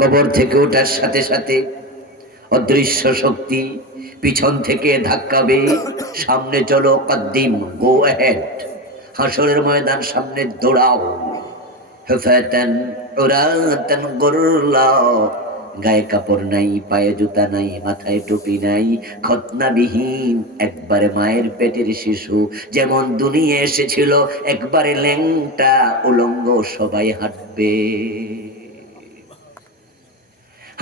কবর থেকে ওঠার সাথে সাথে অদৃশ্য শক্তি পিছন থেকে ধাক্কাবে, সামনে চলো, কদ্দিম, গো অ্যাহেড, হাসরের ময়দান সামনে দৌড়াও। হুফাতান উরাতান গুরলা, গায়ে কাপড় নাই, পায়ে জুতা নাই, মাথায় টুপি নাই, খতনাবিহীন, একবারে মায়ের পেটের শিশু যেমন দুনিয়া এসেছিল, একবারে ল্যাংটা উলঙ্গ সবাই হাঁটবে।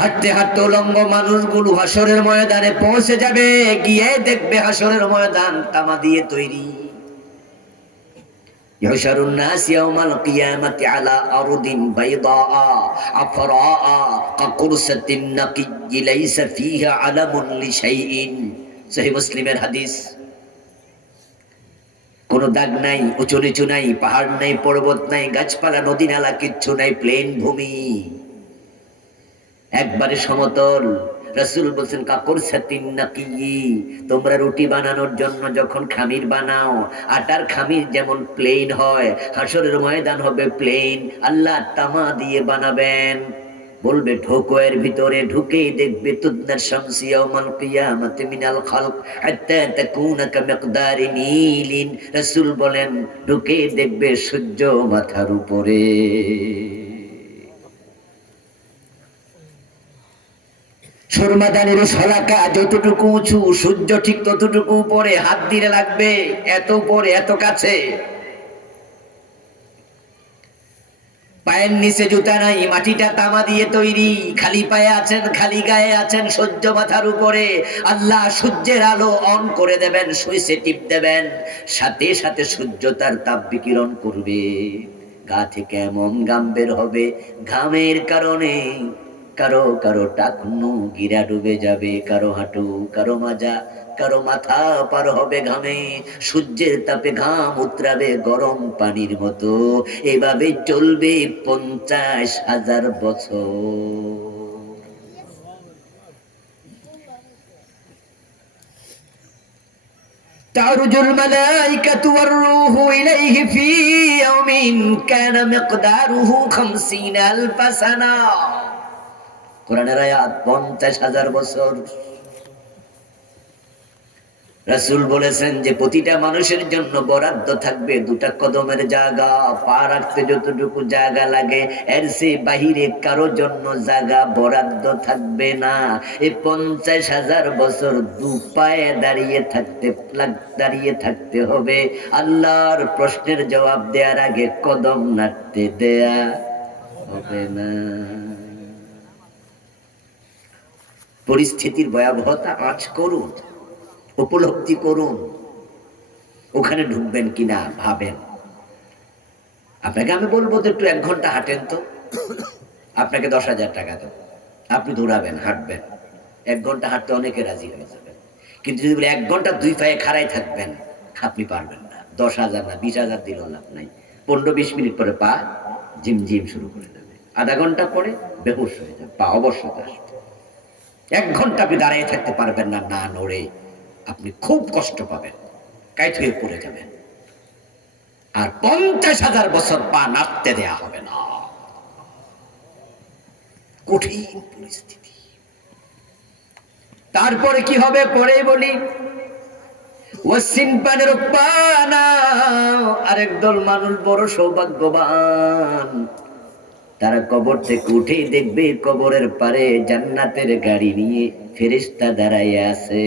হাঁটতে হাঁটতে উলঙ্গ মানুষগুলো হাসরের ময়দানে পৌঁছে যাবে, গিয়ে দেখবে হাসরের ময়দান তামা দিয়ে তৈরি। يحشر الناس يوم القيامة على أرض بيضاء عفراء كقرصة النقي ليس فيها علم لشيء। সহিহ মুসলিমের হাদিস। কোন দাগ নাই, উঁচু নিচু নাই, পাহাড় নাই, পর্বত নাই, গাছপালা, নদী নালা কিচ্ছু নাই, প্লেন ভূমি, একবারে সমতল। রাসূল বলছেন কাকুরসাতিন নাকি, তোমরা রুটি বানানোর জন্য যখন খামির বানাও, আটার খামির যেমন প্লেন হয়, হাসরের ময়দান হবে প্লেন। আল্লাহ তামা দিয়ে বানাবেন। বলবে ঢোকো এর ভিতরে, ঢুকেই দেখবে তুদনার শামসি ইয়াউমাল কিয়ামাতি মিনাল খালক হাত্তা তাকুনা কামিকদারি মিলিন। রাসূল বলেন ঢুকেই দেখবে সূর্য মাথার উপরে। সুরমাদানের শলাকা যতটুকু উঁচু, সূর্য ঠিক ততটুকু উপরে, হাত দিলে লাগবে, এত উপরে, এত কাছে। পায়ের নিচে জুতা নাই, মাটিটা তামা দিয়ে তৈরি, খালি পায়ে আছেন, খালি গায়ে আছেন, সূর্য মাথার উপরে। আল্লাহ সূর্যের আলো অন করে দেবেন, সুইচে টিপ দেবেন, সাথে সাথে সূর্য তার তাপ বিকিরণ করবে, গা থেকে এমন ঘাম বের হবে, ঘামের কারণে কারো কারো টাকনু গিরা ডুবে যাবে, কারো হাঁটু, কারো মাজা, কারো মাথা পার হবে ঘামে। সূর্যের তাপে ঘাম উতরাবে গরম পানির মতো। এভাবে চলবে 50,000 বছর। তারুজুল মালাইকাতু ওয়ার রূহু ইলাইহি ফি ইয়াউমিন কানা মিকদারুহু 50 আলফ সানা। কোরআনের আয়াত 50,000 বছর। রাসূল বলেছেন যে প্রতিটা মানুষের জন্য বরাদ্দ থাকবে দুটা কদমের জায়গা, পা রাখতে যতটুকু জায়গা লাগে এর চেয়ে বাহিরে কারো জন্য জায়গা বরাদ্দ থাকবে না। এই 50,000 বছর দু পায়ে দাঁড়িয়ে থাকতে হবে। আল্লাহর প্রশ্নের জবাব দেওয়ার আগে কদম নাড়তে দেয়া হবে না। পরিস্থিতির ভয়াবহতা আঁচ করুন, উপলব্ধি করুন, ওখানে ঢুকবেন কিনা ভাবেন। আপনাকে আমি বলবো তো একটু 1 ঘন্টা হাঁটেন তো, আপনাকে 10,000 টাকা দেব, আপনি দৌড়াবেন, হাঁটবেন। 1 ঘন্টা হাঁটতে অনেকে রাজি হয়ে যাবেন, কিন্তু যদি বলে 1 ঘন্টা 2 পায়ে খাড়াই থাকবেন, আপনি পারবেন না। 10,000 না 20,000 দিলেও লাভ নাই। 15-20 মিনিট পরে পা ঝিমঝিম শুরু করে দেবে, আধা ঘন্টা পরে বেহুশ হয়ে যাবে, পা অবশ্যই আসবে। 1 ঘন্টা আপনি দাঁড়িয়ে থাকতে পারবেন না, না নড়ে, আপনি খুব কষ্ট পাবেন, কাইট হয়ে পড়ে যাবেন। আর 50,000 বছর পা নাড়তে দেয়া হবে না। কঠিন পরিস্থিতি। তারপরে কি হবে পরেই বলি। ওয়াসিন পানের পানা, আরেক দল মানুষ বড় সৌভাগ্যবান, তারা কবর থেকে উঠেই দেখবে কবরের পারে জান্নাতের গাড়ি নিয়ে ফেরেশতা দাঁড়াইয়া আছে।